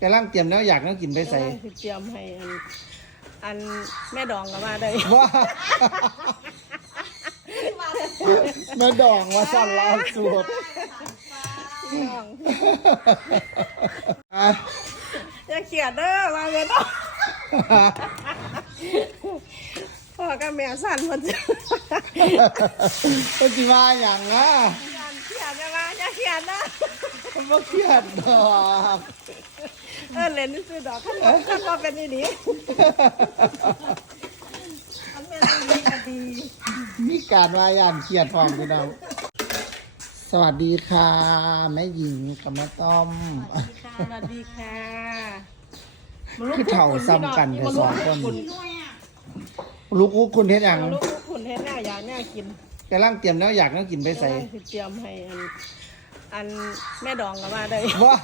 กำลังเตรียมแล้วอยากแล้วกินไปใส่กำลังสิเตรียมให้อันอันแม่ดองก็ว่าได้ว่าแม่ดองว่าสั่นลาวสูตรดองอะอย่าเขียดเด้อว่าแม่ดองพ่อกับแม่สั่นมันจะก็สิว่าอย่างนะยันเขียดจะว่าอย่าเขียดนะมันบ่เครียดดอก เออเล่นซื้อดอกขั้นบ่ขั้นบ่เป็นอีดีขั้นเป็นอีดีก็ดีมีการว่าย่างเครียดพร้อมพี่น้องสวัสดีค่ะแม่หญิงกับแม่ต้อมสวัสดีค่ะคือเถ่าซ้ำกันแต่สองคนลูกอุกคุณเฮ็ดหยังลูกคุณเฮ็ดหน้าอยากหน้ากินกำลังเตรียมแล้วอยากแล้วกินไปใส่เตรียมให้อันอันแม่ดองก็ว่าได้ว่า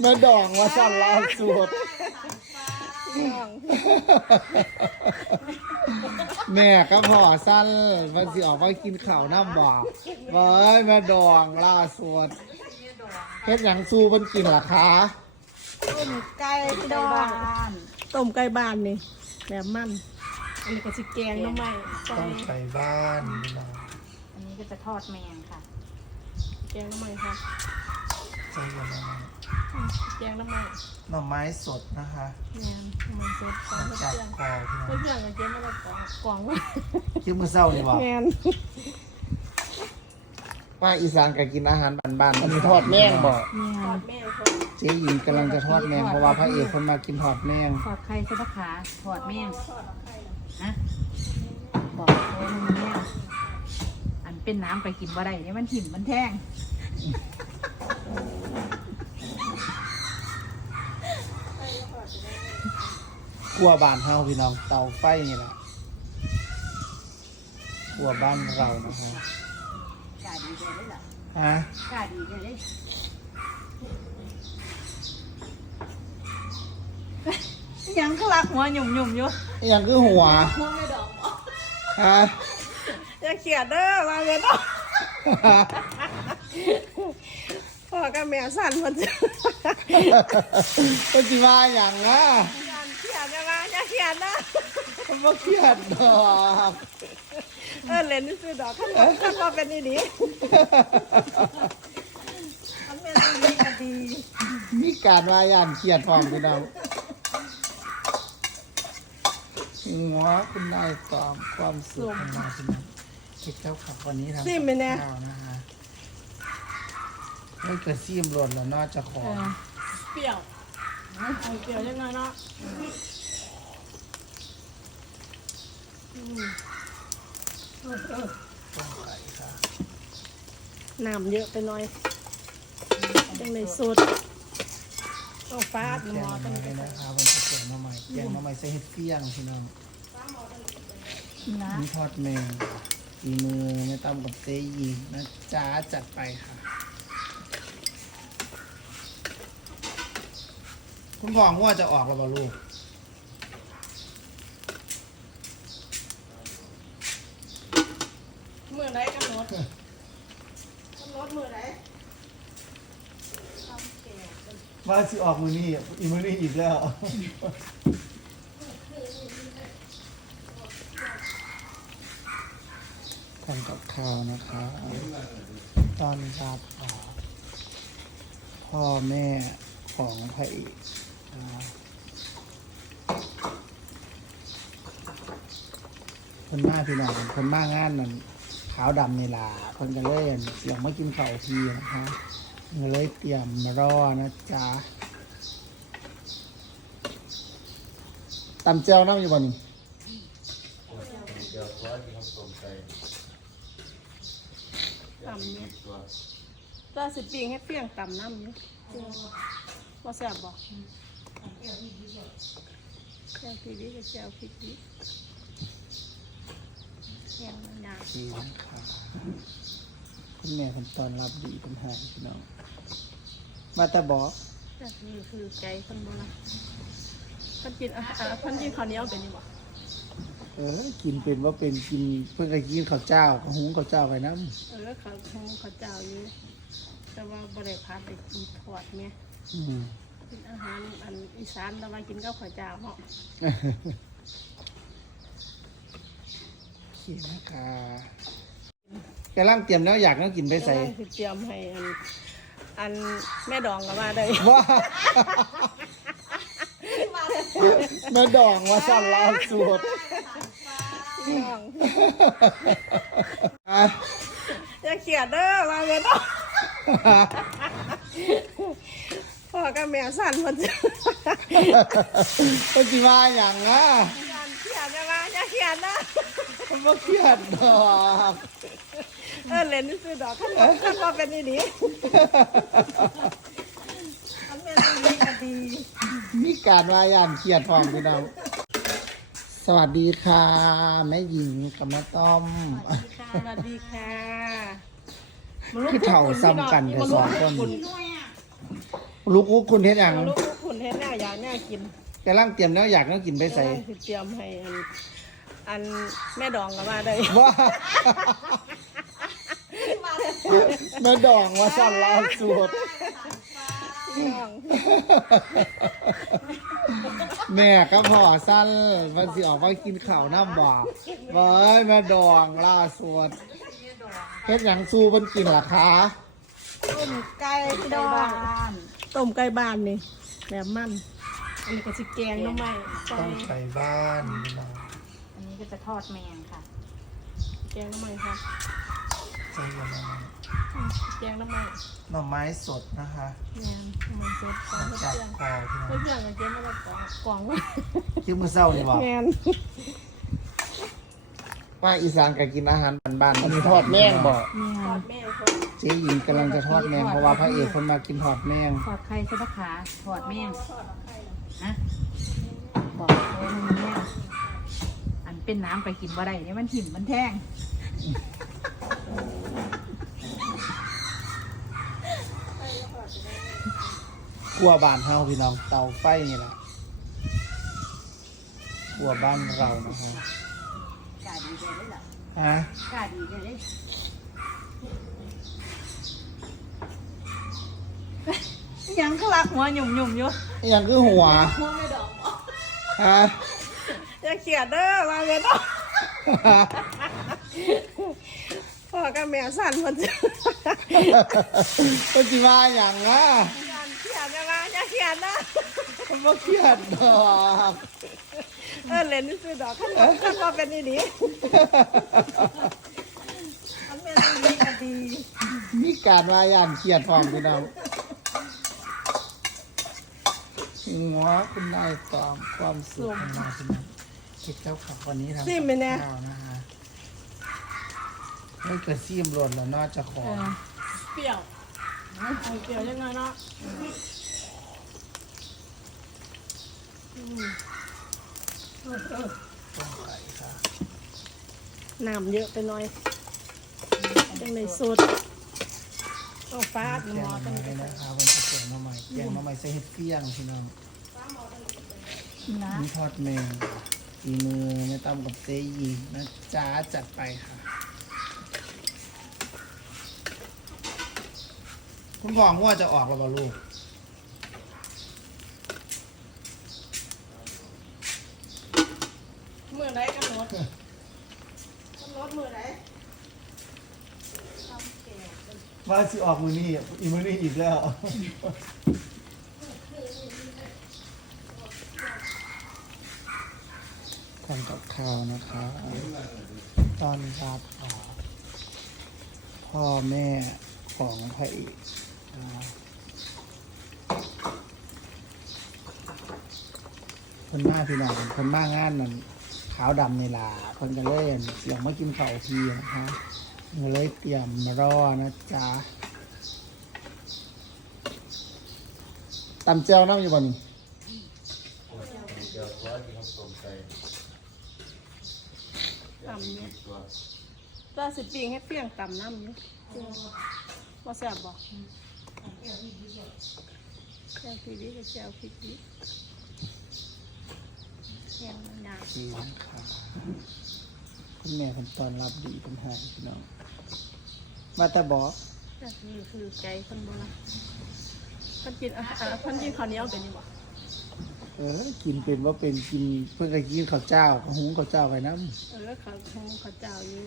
แม่ดองว่าสั่นลาวสูตรดองแม่ก็พอสั้นมันสิออกมากินข้าวน้ำบ่เว้ยแม่ดองล่าสวดเฮ็ดหยังสู้มันกินล่ะคะต้มไก่ดองต้มไก่บ้านนี่แบบมัน อันนี้ก็สิแกงหน้ำไม้ใส่ต้องไปบ้านอันนี้ก็จะทอดแมงค่ะ แกงหน้ำไม้ค่ะใส่กันนะ แกงหน้ำไม้หน่อไม้สดนะคะแม่นหน้ำไม้สดใส่มาเพื่จากอนคอพี่น้องเพื่อนๆก็เก็บมาแล้วกล่องกล่องไว้คิดมื้อเช้านี่บ่แม่นว่าอีสานก็กินอาหารบ้านๆอันนี้ทอดแมงบ่ทอดแม่คนเจ๊หญิงกำลังจะทอดแมงเพราะว่าพระเอกคนมากินทอดแมงทอดไข่ใช่ปะคะทอดแมงฮะบอกโอ้ยมันแมงอันเป็นน้ำไปกินบ่ได้เนี่ยมันหิมมันแท่ง ครัวบ้านเฮาพี่น้องเตาไฟนี่แหละครัวบ้านเรานะคะกาดีเลยล่ะฮะกาดีเลยยังก็รักหัวหยุ่มหยุ่มๆอยู่อหยังคือหัวหัวไม่ดอกฮะอย่าเขียดเด้อว่าแม่ดองพ่อกับแม่สั่นมันจะก็สิว่าอย่างนะ ยันเขียดจะว่าอย่าเขียดนะมันบ่เครียดดอกเออเล่นซื้อดอกขั้นบ่ขั้นบ่เป็นอีดีขั้นเป็นอีดีก็ดีมีการว่าอย่างเครียดพร้อมพี่น้องหัวคุณนายตอมความสุขของเราพี่น้องเช็คเจ้าขับวันนี้ทำกับข้าวนะคะไม่เกิดซีมหล่นแล้วเนอกจะขอเปรี้ยวเอาเปรี้ยวยังไงเนาะ อืมต้มไก่ค่ะน้ำเยอะไปหน่อยจังเลยสดเอาฟ้าดแกหงมอหต้น่อองไม้นะคะวันจะแกงหน่อไม้แกงหน่อไม้ใส่เห็ดเฟี้ยงพี่น้องนะนี่ทอดแมงอีมือไม่ต้มกับเจ๊ยีนะจ้าจัดไปค่ะ คุณพ่อว่าจะออกแล้วเปล่าลูก มือ ไหนกันรถรถมือไหนว่าสิออกมือนี่อีมือนี่อีกแล้วทำกับข้าวนะคะตอนรับอ่าพ่อแม่ของพระเอกคะคนมาพี่น้องคนมางานนั่น ขาวดำในลาคนก็เลยเสียงมากินข้าวทีนะคะก็เลยเตรียมรอนะจ๊ะตำเจียวน้ำอยู่บ่นี่ต่ำเนี่ยตาสิปิงให้เปรี้ยงตำน้ำเนี่ยว่าแซ่บบอกแซ่บพีดีกับแซ่บพริกดี แซ่บมันยากดีนะคะคุณแม่คนตอนรับดีเป็นหายพี่น้อง มาแต่บอกแต่นี่คือไก่คนโบราณคนกินอะอะคนกินข้าวเหนียวเป็นยังบ่เออ กินเป็นว่าเป็นกินเพิ่งก็กินข้าวเจ้าข้าวหุงข้าวเจ้าไปน้เออเขาคงเขาเจ้าอยู่ำแต่ว่าบ่ได้พัดได้กินทอดแม่อืม กินอาหารอันอีสานแต่ว่ากินกับข้าวเจ้าเนาะโอ เคนะคะกำลังเตรียมแล้วอยากแล้วกินไปใส่กำลังสิเตรียมให้อันอันแม่ดองก็ว่าได้ว่าแม่ดองว่าสั่นล่าสุดพี่น้องอะอย่าเขียดเด้อว่าแม่ดองพ่อกับแม่สั่นมันจะก็สิว่าอย่างนะการเขียดจะว่าอย่าเขียดนะ มันบ่เครียดดอกเออเล่นซื้อดอกขั้นบ่ขั้นว่าเป็นอีดีขั้นแม่ดีก็ดีมีการว่าอย่างเครียดพร้อมพี่น้องสวัสดีค่ะแม่หญิงกับแม่ต้อม สวัสดีค่ะคือเถ่าซ้ำกันแต่สองคนคุณลูกอุ๊กคุณเฮ็ดอย่างลูกคุณเฮ็ดแน่อยากแน่กินกำลังเตรียมแล้วอยากแล้วกินไปใส่กำลังสิเตรียมให้ อันอันแม่ดองก็ว่าได้ว่าแม่ดองว่าสั่นล่าสุดพี่น้องแม่ก็พอสั้นมันสิออกมากินข้าวน้ำบ่เว้ยแม่ดองล่าสุดเฮ็ดหยังสู้มันกินล่ะคะ ต้มไก่ดองต้มไก่บ้านนี่แบบมันอันนี้ก็สิแกงหน้ำไม้ใส่ต้องไปบ้านอันนี้ ก็จะทอดแมงค่ะ แกงหน้ำไม้ค่ะใส่ยังไงแกงหน้ำไม้หน่อไม้สดนะคะแม่นหน้ำไม้สดใส่มาจากเครื่องคอพี่เคน้องรื่องกับเจ๊มาละกล่องกล่องคิดมื้อเช้านี่บ่แม่นภาคอีสานก็กินอาหารบ้านๆอันนี้ทอดแมงบ่แมทองดแม่คน เจ๊หญิงกำลังจะทอดแมงเพราะว่าพระเอกคนมากินทอดแมงทอดไข่ใช่ปะคะทอดแมงทอดไข่ฮะบอกโอ้ยแม่อัน เป็นน้ำไปกินบ่ได้เนี่ยมันหิมมันแท่งครัวบ้านเฮาพี่น้องเตาไฟนี่แหละครัวบ้านเรานะคะกาดีเลยล่ะฮะกาดีเลยยังคลักหัวหยุ่มหยุ่มๆอยู่อหยังคือหัวหัวไม่ดอกบ่ฮะ อย่าเขียดเด้อว่าแม่ดองพ่อกับแม่สั่นมันจะก็สิว่าอย่างนะการเขียดจะว่าอย่าเขียดนะมันบ่เครียดดอกเออเล่นซื้อดอกขั้นบ่ขั้นว่าเป็นอีดีขั้นแม่ดีก็ดีมีการว่าอย่างเครียดพร้อมพี่น้องหัวคุณนายตอมความสุขของเรา พี่น้องคิดเจ้าขับวันนี้ทำซิมไหมเนี่ยข้าวนะคะไม่เกิดซีมหล่นแล้วน่าจะขอเปรี้ยวเอาเปรี้ยวยังไงเนาะอืมต้มไก่ค่ะน้ำเยอะไปหน่อยยังในสุดเอาฟ้าดแกหงมอหตั้งน่อไม้นะคะวันจะแกงหน่อไม้แกงหน่อไม้ใส่เห็ดเฟี้ยงพี่น้องนะมีทอดแมง อีมือไม่ต้มกับเจ๊ยีนะจ้าจัดไปค่ะ คุณพ่อว่าจะออกแล้วเปล่าลูกมือไหนกันหมดกันหมดมือไหนว่าสิออกมือนี่อีมือนี่อีกแล้ว ทำกับข้าวนะคะตอนรับพ่อแม่ของพระเอกคะคนมาพี่น้องคนมางานนั่นขาวดำในลาคนก็เล่นเสียงมากินข้าวทีนะคะก็เลยเตรียมรอนะจ๊ะตำเจ้าน้ำอยู่บ่นี่ ต่ำเนี่ยตาสิปิงให้เปรี้ยงต่ำน้ำเนี่ยว่าแซ่บบ่แก้วพริกดีกับแก้วพริกดีแก้วมันยากดีนะคะคุณแม่คนตอนรับดีเป็นหายพี่น้อง มาแต่บอกแต่นี่คือใจคนโบราณคนกินอาหารคนกินข้าวเหนียวเป็นยังไง เออ กินเป็นว่าเป็นกินเพื่อนก็กินข้าวเจ้าก็หุงข้าวเจ้าไปน้เออเขาคงเขาเจ้าอยู่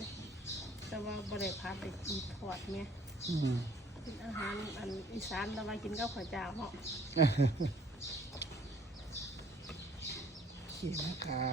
แต่ว่าบริพาไปกินทอดเนี่ยำอืมกินอาหารอันอีสานแต่ว่ากินกับข้าวเจ้าเนาะโอเคนะคะ